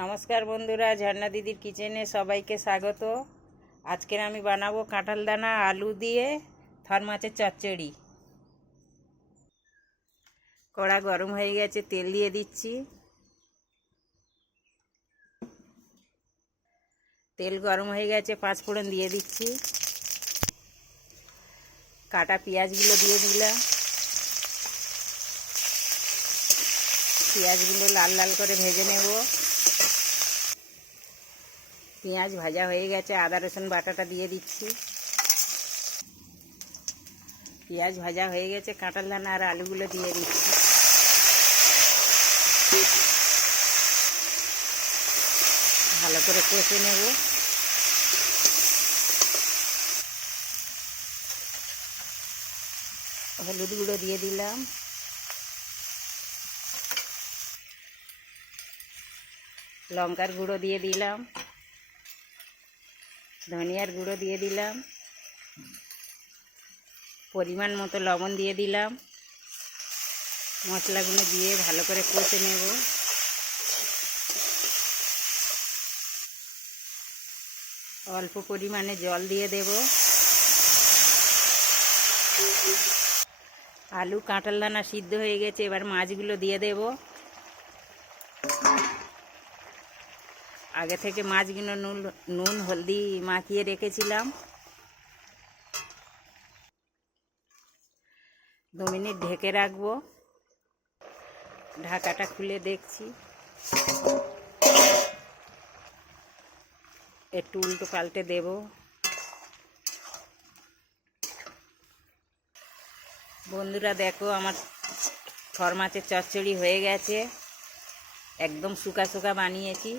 নমস্কার বন্ধুরা, ঝর্ণা দিদির কিচেনে সবাইকে স্বাগত। আজকের আমি বানাবো কাঁঠাল দানা আলু দিয়ে থর মাছের চচ্চড়ি। কড়া গরম হয়ে গেছে, তেল দিয়ে দিচ্ছি। তেল গরম হয়ে গেছে, 5 ফোড়ন দিয়ে দিচ্ছি। কাটা পেঁয়াজগুলো দিয়ে দিলাম। পেঁয়াজগুলো লাল লাল করে ভেজে নেব। পেঁয়াজ ভাজা হয়ে গেছে, আদা রসুন বাটাটা দিয়ে দিচ্ছি। পেঁয়াজ ভাজা হয়ে গেছে, কাঁঠাল দানা আর আলুগুলো দিয়ে দিচ্ছি। ভালো করে কষে নেব। হলুদ গুঁড়ো দিয়ে দিলাম, লঙ্কার গুঁড়ো দিয়ে দিলাম, ধনিয়ার গুঁড়ো দিয়ে দিলাম, পরিমাণ মতো লবণ দিয়ে দিলাম। মশলাগুলো দিয়ে ভালো করে কষে নেব। অল্প পরিমাণে জল দিয়ে দেব। আলু কাঁঠাল দানা সিদ্ধ হয়ে গেছে, এবার মাছগুলো দিয়ে দেব। আগে থেকে মাছগুলো নুন হলদি মাখিয়ে রেখেছিলাম। 2 মিনিট ঢেকে রাখবো। ঢাকাটা খুলে দেখছি, একটু উল্টো পাল্টে দেব। বন্ধুরা দেখো, আমার থর মাছের চচ্চড়ি হয়ে গেছে। একদম শুকা শুকা বানিয়েছি।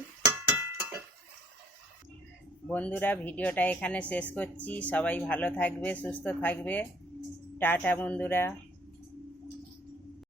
বন্ধুরা, ভিডিওটা এখানে শেষ করছি। সবাই ভালো থাকবে, সুস্থ থাকবে। টাটা বন্ধুরা।